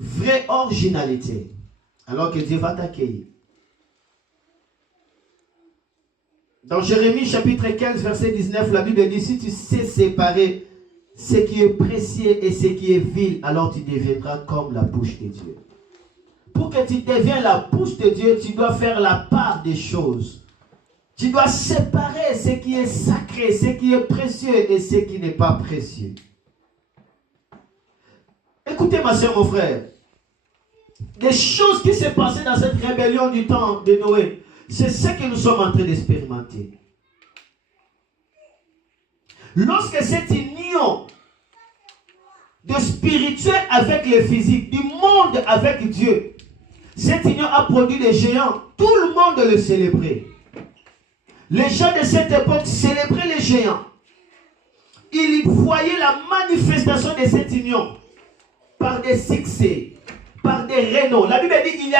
vraie originalité, alors que Dieu va t'accueillir. Dans Jérémie chapitre 15, verset 19, la Bible dit, si tu sais séparer ce qui est précieux et ce qui est vil, alors tu deviendras comme la bouche de Dieu. Pour que tu deviennes la bouche de Dieu, tu dois faire la part des choses. Tu dois séparer ce qui est sacré, ce qui est précieux et ce qui n'est pas précieux. Écoutez ma soeur, mon frère. Les choses qui s'est passées dans cette rébellion du temps de Noé, c'est ce que nous sommes en train d'expérimenter. Lorsque cette union de spirituel avec le physique, du monde avec Dieu, cette union a produit des géants, tout le monde le célébrait. Les gens de cette époque célébraient les géants. Ils voyaient la manifestation de cette union par des succès, par des renoms. La Bible dit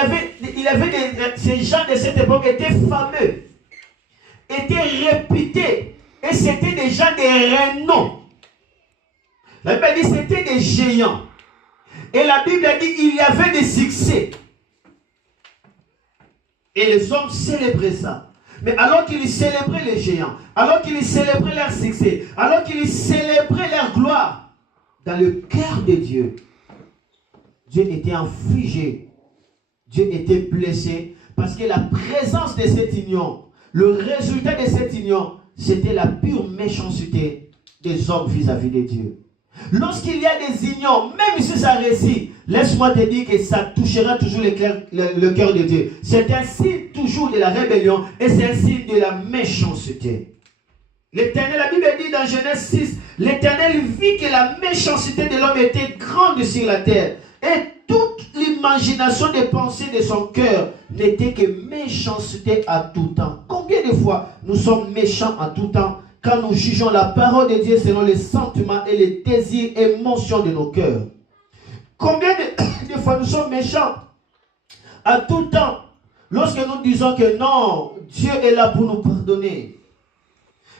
ces gens de cette époque étaient fameux, étaient réputés, et c'était des gens de renom. La Bible dit c'était des géants. Et la Bible dit il y avait des succès. Et les hommes célébraient ça. Mais alors qu'ils célébraient les géants, alors qu'ils célébraient leur succès, alors qu'ils célébraient leur gloire, dans le cœur de Dieu, Dieu était affligé, Dieu était blessé, parce que la présence de cette union, le résultat de cette union, c'était la pure méchanceté des hommes vis-à-vis de Dieu. Lorsqu'il y a des unions, même si ça réussit, laisse-moi te dire que ça touchera toujours le cœur de Dieu. C'est un signe toujours de la rébellion et c'est un signe de la méchanceté. L'Éternel, la Bible dit dans Genèse 6, l'Éternel vit que la méchanceté de l'homme était grande sur la terre et toute l'imagination des pensées de son cœur n'était que méchanceté à tout temps. Combien de fois nous sommes méchants à tout temps quand nous jugeons la parole de Dieu selon les sentiments et les désirs et émotions de nos cœurs? Combien de fois nous sommes méchants à tout temps lorsque nous disons que non, Dieu est là pour nous pardonner.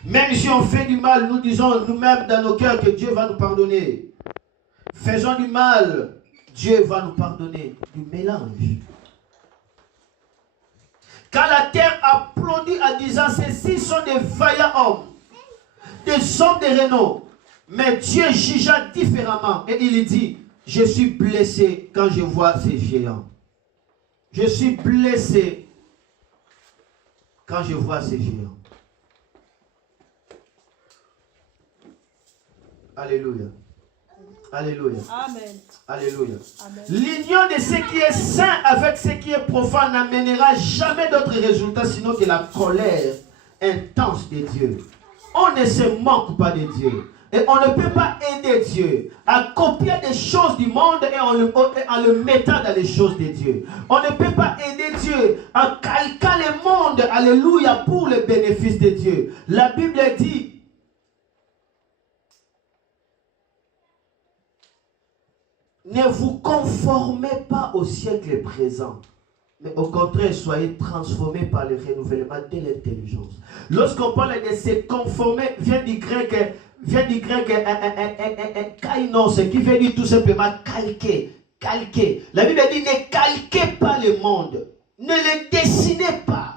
Même si on fait du mal, nous disons nous-mêmes dans nos cœurs que Dieu va nous pardonner. Faisons du mal, Dieu va nous pardonner. Du mélange. Quand la terre applaudit en disant ceux-ci sont des vaillants hommes, des hommes de renom, mais Dieu jugea différemment et il dit, je suis blessé quand je vois ces géants. Je suis blessé quand je vois ces géants. Alléluia. Alléluia. Amen. Alléluia. Amen. L'union de ce qui est saint avec ce qui est profane n'amènera jamais d'autre résultat sinon que la colère intense de Dieu. On ne se moque pas de Dieu. Et on ne peut pas aider Dieu à copier des choses du monde et en le mettant dans les choses de Dieu. On ne peut pas aider Dieu à calquer le monde, alléluia, pour le bénéfice de Dieu. La Bible dit, ne vous conformez pas au siècle présent, mais au contraire, soyez transformés par le renouvellement de l'intelligence. Lorsqu'on parle de se conformer, vient du grec kainos, qui veut dire tout simplement calquer. Calquer. La Bible dit, ne calquez pas le monde, ne le dessinez pas,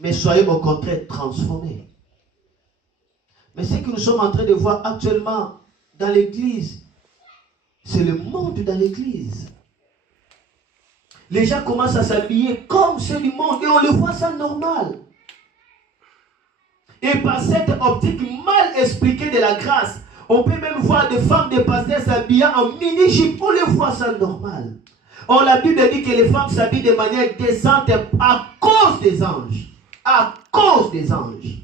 mais soyez au contraire transformés. Mais ce que nous sommes en train de voir actuellement dans l'église, c'est le monde dans l'église. Les gens commencent à s'habiller comme ceux du monde et on le voit ça normal. Et par cette optique mal expliquée de la grâce, on peut même voir des femmes de pasteurs s'habillant en mini-jupe. On le voit ça normal. Or la Bible dit que les femmes s'habillent de manière décente à cause des anges. À cause des anges.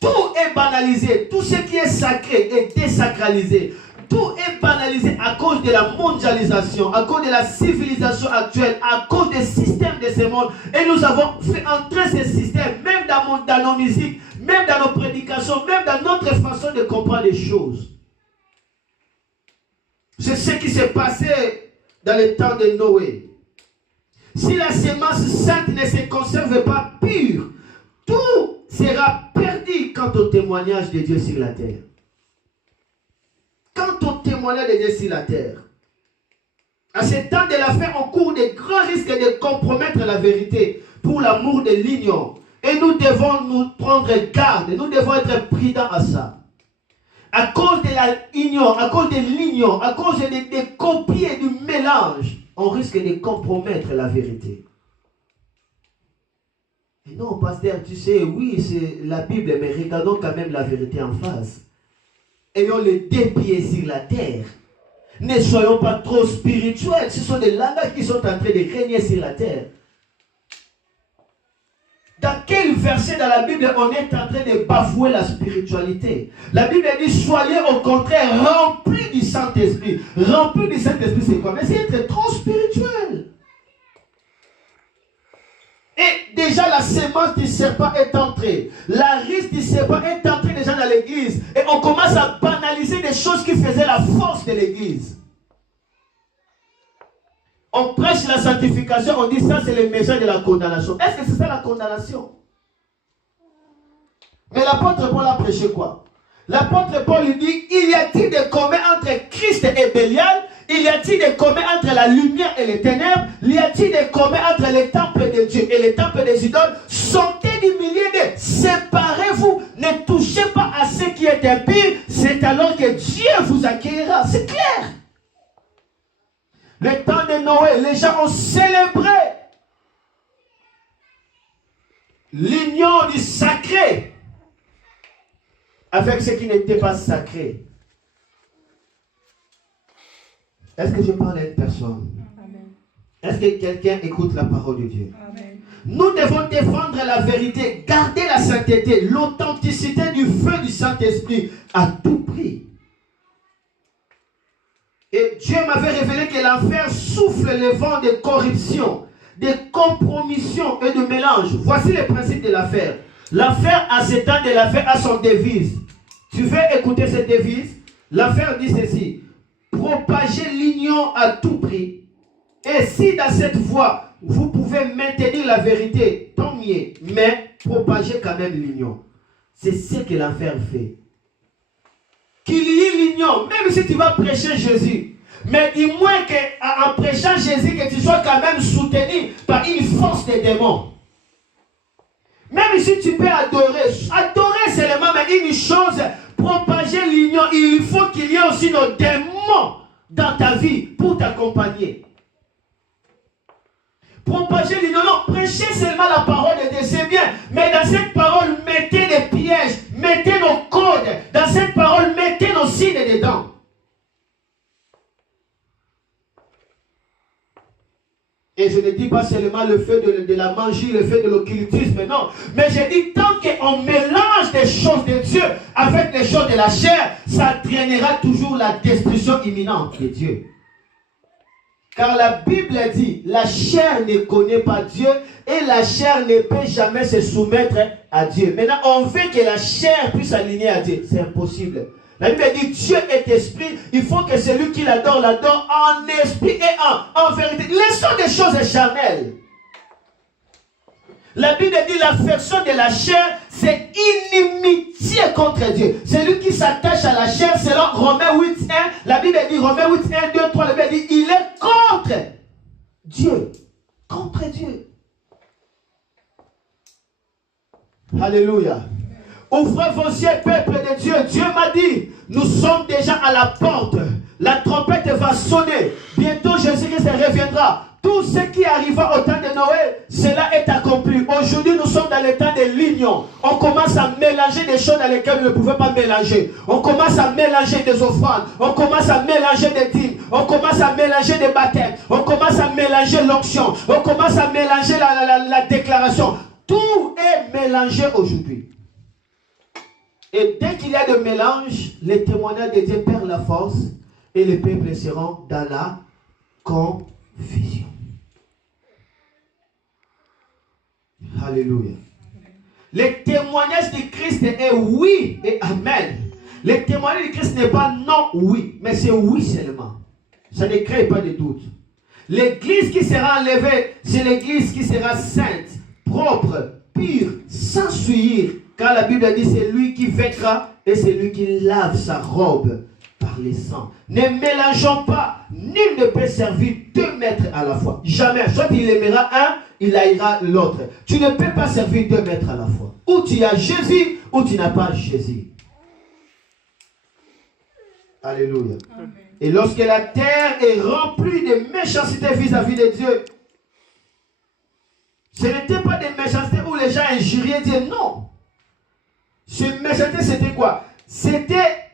Tout est banalisé. Tout ce qui est sacré est désacralisé. Tout est banalisé à cause de la mondialisation, à cause de la civilisation actuelle, à cause des systèmes de ce monde. Et nous avons fait entrer ces systèmes, même dans nos musiques, même dans nos prédications, même dans notre façon de comprendre les choses. C'est ce qui s'est passé dans le temps de Noé. Si la sémence sainte ne se conserve pas pure, tout sera perdu quant au témoignage de Dieu sur la terre. Quant au témoignage de Dieu sur la terre, À ce temps de la fin, on court de grands risques de compromettre la vérité pour l'amour de l'union. Et nous devons nous prendre garde, nous devons être prudents à ça. À cause de l'union, à cause de l'union, à cause des copies et du mélange, on risque de compromettre la vérité. Et non, pasteur, tu sais, oui, c'est la Bible, mais regardons quand même la vérité en face. Ayons les deux pieds sur la terre. Ne soyons pas trop spirituels. Ce sont des langages qui sont en train de régner sur la terre. Dans quel verset dans la Bible on est en train de bafouer la spiritualité? La Bible dit, soyez au contraire remplis du Saint-Esprit. Remplis du Saint-Esprit, c'est quoi? Mais c'est être trop spirituel. Et déjà la sémence du serpent est entrée. La risque du serpent est entrée déjà dans l'église. Et on commence à banaliser des choses qui faisaient la force de l'église. On prêche la sanctification, on dit ça c'est le message de la condamnation. Est-ce que c'est ça la condamnation? Mais l'apôtre Paul a prêché quoi? L'apôtre Paul lui dit, il y a-t-il des communs entre Christ et Bélial? Il y a-t-il des communs entre la lumière et les ténèbres? Y a-t-il des communs entre les temples de Dieu et les temples des idoles? Sortez du milieu d'eux, séparez-vous, ne touchez pas à ce qui est impur, c'est alors que Dieu vous accueillera. C'est clair. Le temps de Noé, les gens ont célébré l'union du sacré avec ce qui n'était pas sacré. Est-ce que je parle à une personne? Est-ce que quelqu'un écoute la parole de Dieu? Amen. Nous devons défendre la vérité, garder la sainteté, l'authenticité du feu du Saint-Esprit à tout prix. Et Dieu m'avait révélé que l'enfer souffle les vents de corruption, de compromission et de mélange. Voici le principe de l'affaire. L'affaire, à ce temps de l'affaire, a son devise. Tu veux écouter cette devise? L'affaire dit ceci: propager l'union à tout prix. Et si dans cette voie, vous pouvez maintenir la vérité, tant mieux, mais propager quand même l'union. C'est ce que l'enfer fait. Qu'il y ait l'union, même si tu vas prêcher Jésus, mais dis-moi qu'en prêchant Jésus, que tu sois quand même soutenu par une force des démons. Même si tu peux adorer seulement, mais une chose, propager l'union, il faut qu'il y ait aussi nos démons dans ta vie pour t'accompagner. Propager l'union, non, prêcher seulement la parole de Dieu, c'est bien, mais dans cette parole, mettez des pièges, mettez nos codes, dans cette parole, mettez nos signes dedans. Et je ne dis pas seulement le fait de la magie, le fait de l'occultisme, non. Mais je dis, tant qu'on mélange des choses de Dieu avec les choses de la chair, ça traînera toujours la destruction imminente de Dieu. Car la Bible dit, la chair ne connaît pas Dieu et la chair ne peut jamais se soumettre à Dieu. Maintenant, on veut que la chair puisse s'aligner à Dieu. C'est impossible. La Bible dit, Dieu est esprit, il faut que celui qui l'adore en esprit et en vérité. Laissons des choses charnelles. La Bible dit, l'affection de la chair, c'est inimitié contre Dieu. Celui qui s'attache à la chair, selon Romains 8.1, la Bible dit, Romains 8.1, 2, 3, la Bible dit, il est contre Dieu. Contre Dieu. Alléluia. Ouvrez vos yeux, peuple de Dieu. Dieu m'a dit, nous sommes déjà à la porte. La trompette va sonner. Bientôt Jésus-Christ reviendra. Tout ce qui arriva au temps de Noé, cela est accompli. Aujourd'hui, nous sommes dans le temps de l'union. On commence à mélanger des choses dans lesquelles nous ne pouvons pas mélanger. On commence à mélanger des offrandes. On commence à mélanger des dîmes. On commence à mélanger des baptêmes. On commence à mélanger l'onction. On commence à mélanger la déclaration. Tout est mélangé aujourd'hui. Et dès qu'il y a de mélange, les témoignages de Dieu perdent la force et les peuples seront dans la confusion. Alléluia. Le témoignage du Christ est oui et amen. Le témoignage du Christ n'est pas non, oui, mais c'est oui seulement. Ça ne crée pas de doute. L'église qui sera enlevée, c'est l'église qui sera sainte, propre, pure, sans souillure. Car la Bible dit, c'est lui qui vaincra et c'est lui qui lave sa robe par les sangs. Ne mélangeons pas. Nul ne peut servir deux maîtres à la fois. Jamais. Soit il aimera un, il haïra l'autre. Tu ne peux pas servir deux maîtres à la fois. Ou tu as Jésus, ou tu n'as pas Jésus. Alléluia. Amen. Et lorsque la terre est remplie de méchanceté vis-à-vis de Dieu, ce n'était pas des méchancetés où les gens injuriaient Dieu, non. Ce méchanceté, c'était quoi? C'était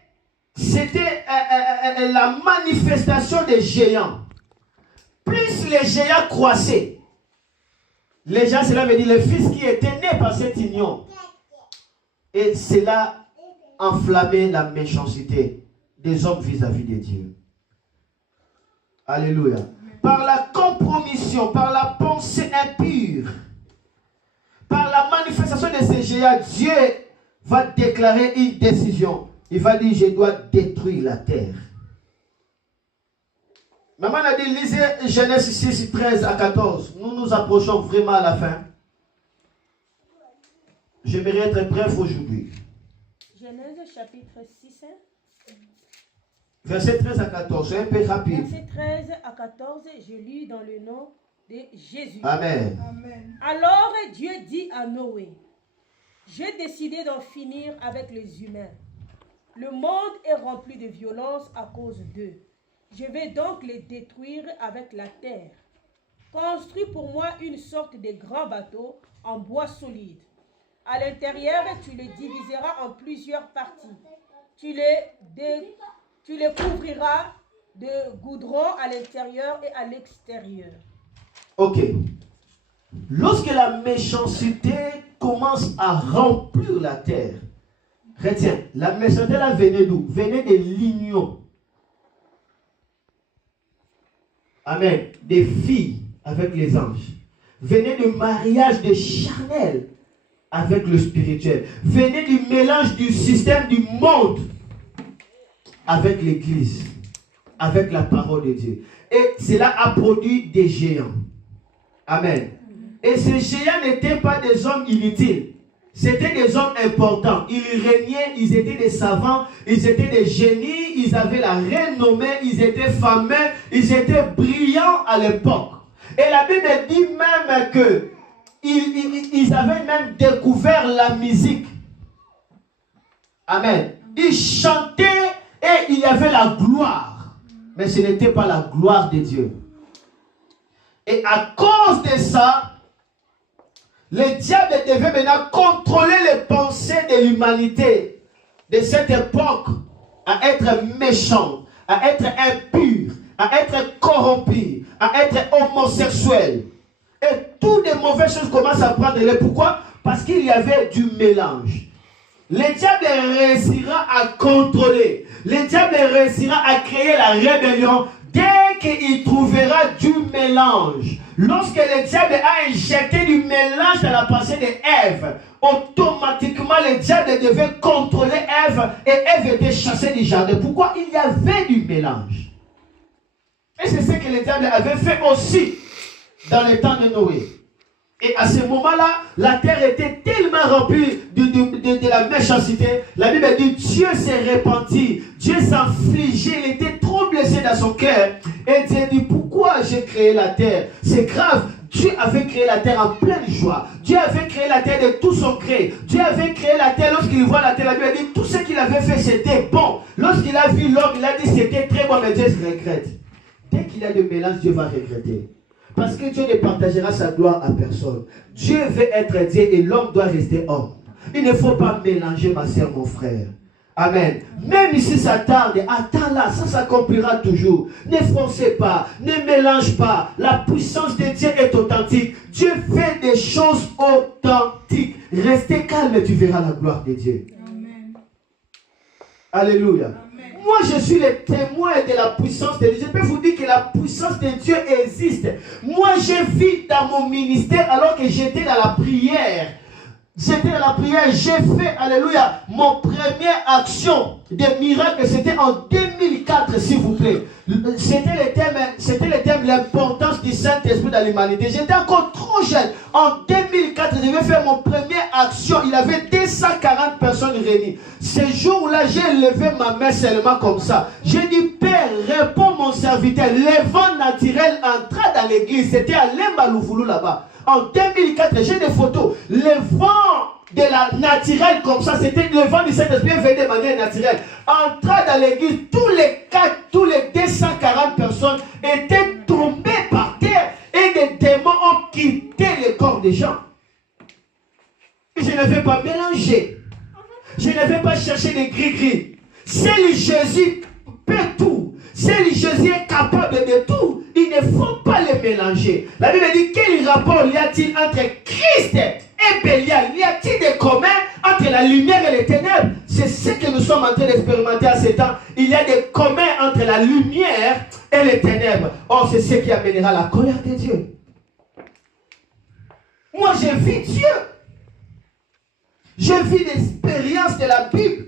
la manifestation des géants. Plus les géants croissaient, les gens, cela veut dire le fils qui était né par cette union. Et cela enflammait la méchanceté des hommes vis-à-vis de Dieu. Alléluia. Par la compromission, par la pensée impure, par la manifestation de ces géants, Dieu va déclarer une décision. Il va dire, je dois détruire la terre. Maman a dit, lisez Genèse 6, 13 à 14. Nous nous approchons vraiment à la fin. J'aimerais être bref aujourd'hui. Genèse chapitre 6. Verset 13 à 14, c'est un peu rapide. Verset 13 à 14, je lis dans le nom de Jésus. Amen. Amen. Alors Dieu dit à Noé, j'ai décidé d'en finir avec les humains. Le monde est rempli de violence à cause d'eux. Je vais donc les détruire avec la terre. Construis pour moi une sorte de grand bateau en bois solide. À l'intérieur, tu les diviseras en plusieurs parties. Tu les couvriras de goudron à l'intérieur et à l'extérieur. Ok. Lorsque la méchanceté commence à remplir la terre, retiens, la méchanceté là venait d'où? Venait de l'union. Amen. Des filles avec les anges. Venait du mariage des charnels avec le spirituel. Venait du mélange du système du monde avec l'église, avec la parole de Dieu. Et cela a produit des géants. Amen. Et ces géants n'étaient pas des hommes inutiles. C'était des hommes importants. Ils régnaient, ils étaient des savants, ils étaient des génies, ils avaient la renommée, ils étaient fameux, ils étaient brillants à l'époque. Et la Bible dit même que ils avaient même découvert la musique. Amen. Ils chantaient et il y avait la gloire. Mais ce n'était pas la gloire de Dieu. Et à cause de ça, le diable devait maintenant contrôler les pensées de l'humanité de cette époque à être méchant, à être impur, à être corrompu, à être homosexuel. Et toutes les mauvaises choses commencent à prendre le. Pourquoi? Parce qu'il y avait du mélange. Le diable réussira à contrôler. Le diable réussira à créer la rébellion dès qu'il trouvera du mélange. Lorsque le diable a injecté du mélange dans la pensée d'Ève, automatiquement le diable devait contrôler Ève et Ève était chassée du jardin. Pourquoi? Il y avait du mélange. Et c'est ce que le diable avait fait aussi dans le temps de Noé. Et à ce moment-là, la terre était tellement remplie de la méchanceté. La Bible dit, Dieu s'est repenti. Dieu s'affligeait. Il était trop blessé dans son cœur. Et Dieu dit, pourquoi j'ai créé la terre? C'est grave. Dieu avait créé la terre en pleine joie. Dieu avait créé la terre de tout son gré. Dieu avait créé la terre. Lorsqu'il voit la terre, la Bible dit, tout ce qu'il avait fait, c'était bon. Lorsqu'il a vu l'homme, il a dit, c'était très bon, mais Dieu se regrette. Dès qu'il y a de mélange, Dieu va regretter. Parce que Dieu ne partagera sa gloire à personne. Dieu veut être Dieu et l'homme doit rester homme. Il ne faut pas mélanger, ma soeur, mon frère. Amen. Même si ça tarde, attends là, ça s'accomplira toujours. Ne forcez pas, ne mélange pas. La puissance de Dieu est authentique. Dieu fait des choses authentiques. Restez calme et tu verras la gloire de Dieu. Amen. Alléluia. Amen. Moi, je suis le témoin de la puissance de Dieu. Je peux vous dire que la puissance de Dieu existe. Moi, je vis dans mon ministère alors que j'étais dans la prière. J'étais dans la prière, j'ai fait, alléluia, mon première action de miracle, c'était en 2004, s'il vous plaît. C'était le thème, l'importance du Saint-Esprit dans l'humanité. J'étais encore trop jeune. En 2004, je devais faire mon première action. Il y avait 240 personnes réunies. Ce jour-là, j'ai levé ma main seulement comme ça. J'ai dit, Père, réponds mon serviteur. Le vent naturel entra dans l'église. C'était à Lemba-Louvoulou là-bas. En 2004, j'ai des photos. Le vent de la naturelle comme ça, c'était le vent du Saint-Esprit venait de manière naturelle. Entra dans l'église, tous les 240 personnes étaient tombées par terre et des démons ont quitté le corps des gens. Je ne vais pas mélanger. Je ne vais pas chercher des gris-gris. Seul Jésus peut tout. Seul Jésus est capable de tout. Il ne faut pas les mélanger. La Bible dit, quel rapport y a-t-il entre Christ et Bélial? Y a-t-il des communs entre la lumière et les ténèbres? C'est ce que nous sommes en train d'expérimenter à ce temps. Il y a des communs entre la lumière et les ténèbres. Or, c'est ce qui amènera la colère de Dieu. Moi, j'ai vu Dieu. J'ai vu l'expérience de la Bible.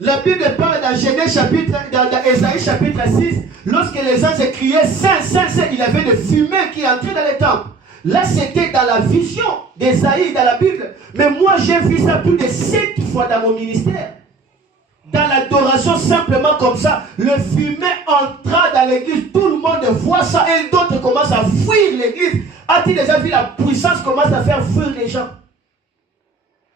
La Bible parle dans Genèse chapitre, dans Ésaïe chapitre 6, lorsque les anges criaient Saint, Saint, Saint, il y avait de fumée qui entrait dans les temples. Là, c'était dans la vision d'Ésaïe, dans la Bible. Mais moi, j'ai vu ça plus de 7 fois dans mon ministère. Dans l'adoration, simplement comme ça, le fumée entra dans l'église. Tout le monde voit ça et d'autres commencent à fuir l'église. As-tu déjà vu la puissance commence à faire fuir les gens?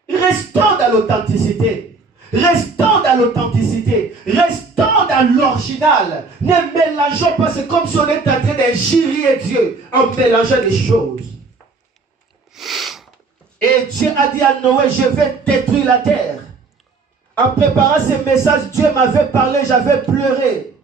Restons dans l'authenticité. Restons dans l'authenticité. Restons dans l'original. Ne mélangeons pas. C'est comme si on était en train d'injurier Dieu en mélangeant les choses. Et Dieu a dit à Noé, je vais détruire la terre. En préparant ce message, Dieu m'avait parlé, j'avais pleuré.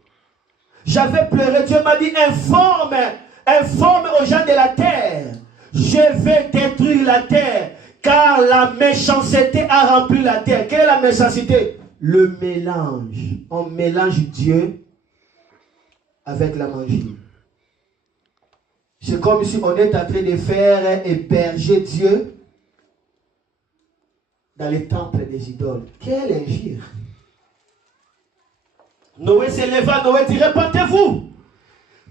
J'avais pleuré. Dieu m'a dit, informe aux gens de la terre. Je vais détruire la terre. Car la méchanceté a rempli la terre. Quelle est la méchanceté? Le mélange. On mélange Dieu avec la magie. C'est comme si on est en train de faire héberger Dieu dans les temples des idoles. Quelle injure! Noé se leva, Noé dit, répentez-vous.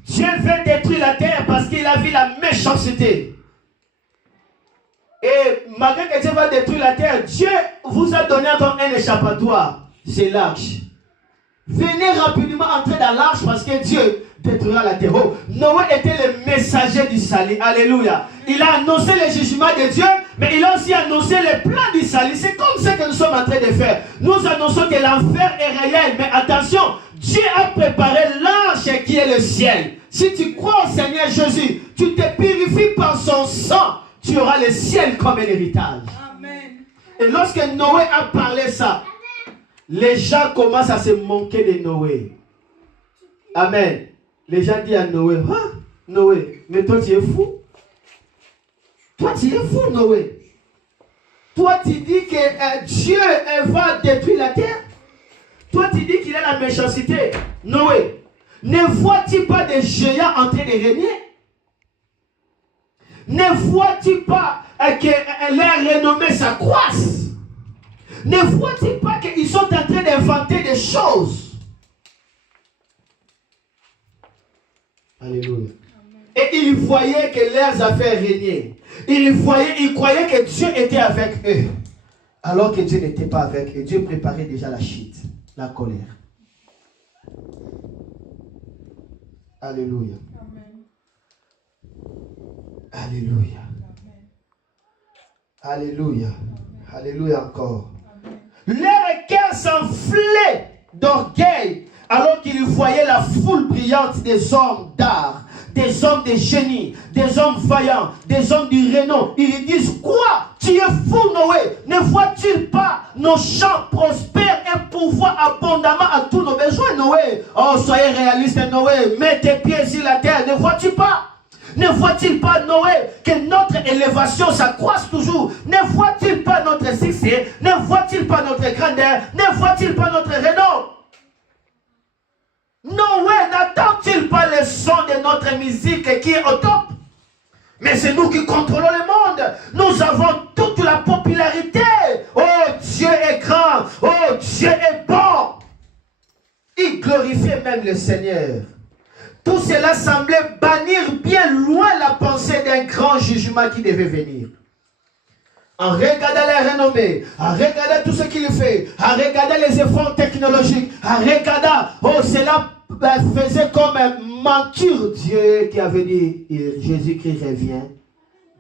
Dieu veut détruire la terre parce qu'il a vu la méchanceté. Et malgré que Dieu va détruire la terre, Dieu vous a donné encore un échappatoire. C'est l'arche. Venez rapidement entrer dans l'arche parce que Dieu détruira la terre. Oh, Noé était le messager du salut. Alléluia. Il a annoncé le jugement de Dieu, mais il a aussi annoncé le plan du salut. C'est comme ça que nous sommes en train de faire. Nous annonçons que l'enfer est réel. Mais attention, Dieu a préparé l'arche qui est le ciel. Si tu crois au Seigneur Jésus, tu te purifies par son sang. Tu auras le ciel comme un héritage. Amen. Et lorsque Noé a parlé ça, les gens commencent à se moquer de Noé. Amen. Les gens disent à Noé, ah, Noé, mais toi tu es fou. Toi tu es fou, Noé. Toi tu dis que Dieu va détruire la terre. Toi tu dis qu'il a la méchanceté. Noé, ne vois-tu pas des géants en train de régner? Ne vois-tu pas que leur renommée s'accroisse? Ne vois-tu pas qu'ils sont en train d'inventer des choses? Alléluia. Et ils voyaient que leurs affaires régnaient. Ils croyaient que Dieu était avec eux. Alors que Dieu n'était pas avec eux. Dieu préparait déjà la chute, la colère. Alléluia. Alléluia. Alléluia. Alléluia encore. Leur cœur s'enflait d'orgueil alors qu'ils voyaient la foule brillante des hommes d'art, des hommes de génie, des hommes vaillants, des hommes du renom. Ils disent, quoi? Tu es fou, Noé? Ne vois-tu pas nos champs prospères et pouvoir abondamment à tous nos besoins, Noé? Oh, soyez réaliste, Noé. Mets tes pieds sur la terre. Ne vois-tu pas? Ne vois-t-il pas, Noé, que notre élévation s'accroisse toujours? Ne voit-il pas notre succès? Ne voit-il pas notre grandeur? Ne voit-il pas notre renom? Noé n'attend-il pas le son de notre musique qui est au top? Mais c'est nous qui contrôlons le monde. Nous avons toute la popularité. Oh, Dieu est grand. Oh, Dieu est bon. Il glorifiait même le Seigneur. Tout cela semblait bannir bien loin la pensée d'un grand jugement qui devait venir. En regardant la renommée, en regardant tout ce qu'il fait, en regardant les efforts technologiques, en regardant, oh, cela faisait comme mentir Dieu qui avait dit, Jésus-Christ revient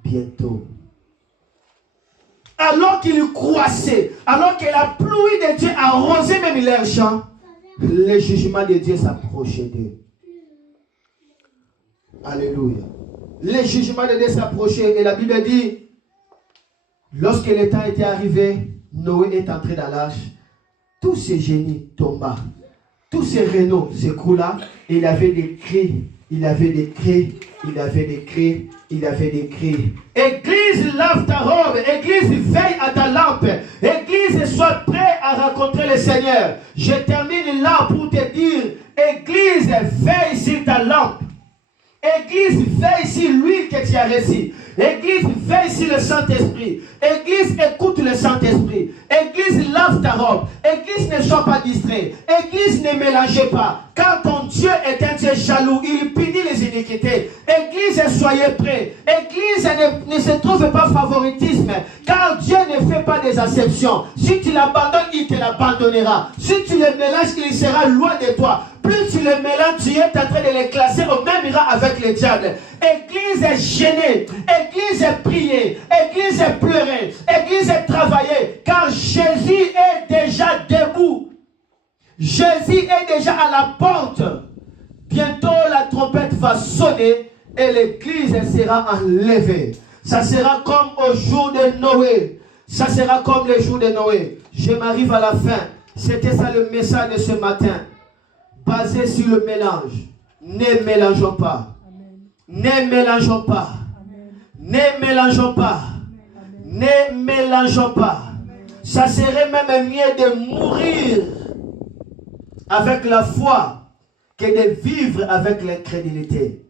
bientôt. Alors qu'il croissait, alors que la pluie de Dieu arrosait même leurs champs, le jugement de Dieu s'approchait d'eux. Alléluia. Le jugement de Dieu s'approchait et la Bible dit, lorsque le temps était arrivé, Noé est entré dans l'arche, tous ces génies tomba, tous ces rénaux s'écroula, et il avait des cris, il avait des cris, il avait des cris, il avait des cris. Église, lave ta robe, Église, veille à ta lampe, Église, sois prêt à rencontrer le Seigneur. Je termine là pour te dire, Église, veille sur ta lampe. Église, veille sur l'huile que tu as reçue. Église, veille sur le Saint-Esprit. Église, écoute le Saint-Esprit. Église, lave ta robe. Église, ne sois pas distrait. Église, ne mélangez pas. Car ton Dieu est un Dieu jaloux. Il punit les iniquités. Église, soyez prêts. Église, ne se trouve pas favoritisme. Car Dieu ne fait pas des exceptions. Si tu l'abandonnes, il te l'abandonnera. Si tu le mélanges, il sera loin de toi. Plus tu le mélanges, tu es en train de les classer au même rang avec les diables. Église est gênée, Église est priée, Église est pleurée, Église est travaillée, car Jésus est déjà debout. Jésus est déjà à la porte. Bientôt la trompette va sonner et l'Église sera enlevée. Ça sera comme au jour de Noé. Ça sera comme le jour de Noé. Je m'arrive à la fin. C'était ça le message de ce matin. Basé sur le mélange. Ne mélangeons pas. Ne mélangeons pas. Ne mélangeons pas. Ne mélangeons pas. Ça serait même mieux de mourir avec la foi que de vivre avec l'incrédulité.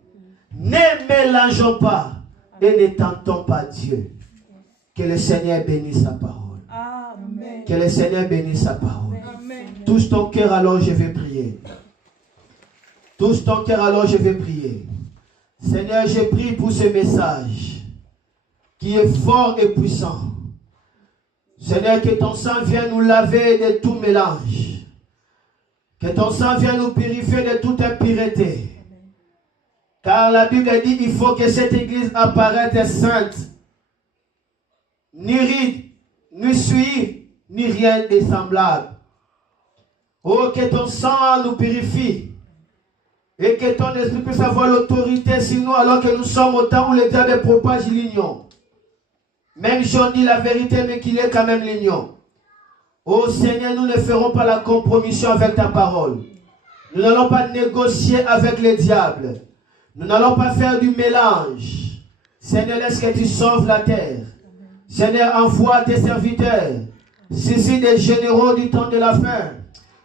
Ne mélangeons pas et ne tentons pas Dieu. Que le Seigneur bénisse sa parole. Amen. Que le Seigneur bénisse sa parole. Amen. Touche ton cœur, alors je vais prier. Touche ton cœur, alors je vais prier. Seigneur, je prie pour ce message qui est fort et puissant. Seigneur, que ton sang vienne nous laver de tout mélange. Que ton sang vienne nous purifier de toute impureté. Car la Bible dit qu'il faut que cette église apparaisse sainte. Ni ride, ni suie, ni rien de semblable. Oh, que ton sang nous purifie. Et que ton esprit puisse avoir l'autorité sur nous alors que nous sommes au temps où le diable propage l'union. Même si on dit la vérité, mais qu'il y ait quand même l'union. Oh Seigneur, nous ne ferons pas la compromission avec ta parole. Nous n'allons pas négocier avec le diable. Nous n'allons pas faire du mélange. Seigneur, laisse que tu sauves la terre. Seigneur, envoie tes serviteurs. Ceci des généraux du temps de la fin.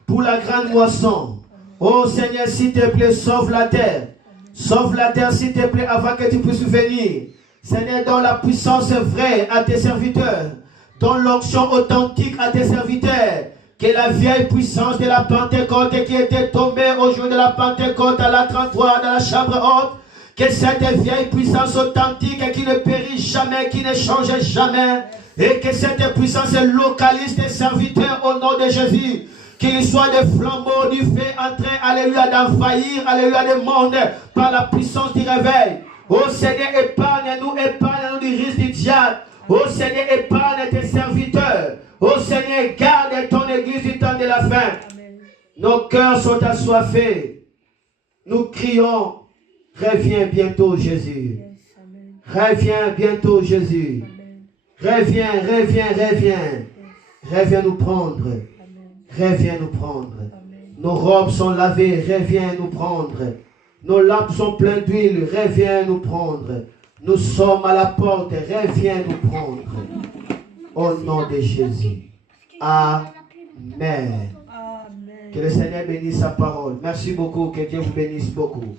Pour la grande moisson. Oh Seigneur, s'il te plaît, sauve la terre. Sauve la terre, s'il te plaît, avant que tu puisses venir. Seigneur, donne la puissance vraie à tes serviteurs. Donne l'onction authentique à tes serviteurs. Que la vieille puissance de la Pentecôte qui était tombée au jour de la Pentecôte à la 33 dans la chambre haute. Que cette vieille puissance authentique qui ne périt jamais, qui ne change jamais. Et que cette puissance localise tes serviteurs au nom de Jésus. Qu'il soit des flambeaux du feu en train, alléluia, d'envahir, alléluia, le monde par la puissance du réveil. Oh Seigneur, épargne-nous du risque du diable. Oh Seigneur, épargne tes serviteurs. Oh Seigneur, garde ton église du temps de la fin. Amen. Nos cœurs sont assoiffés. Nous crions, reviens bientôt Jésus. Yes, reviens bientôt Jésus. Amen. Reviens. Yes. Reviens nous prendre. Reviens nous prendre. Amen. Nos robes sont lavées. Reviens nous prendre. Nos lampes sont pleines d'huile. Reviens nous prendre. Nous sommes à la porte. Reviens nous prendre. Au nom de Jésus. Amen. Amen. Que le Seigneur bénisse sa parole. Merci beaucoup. Que Dieu vous bénisse beaucoup.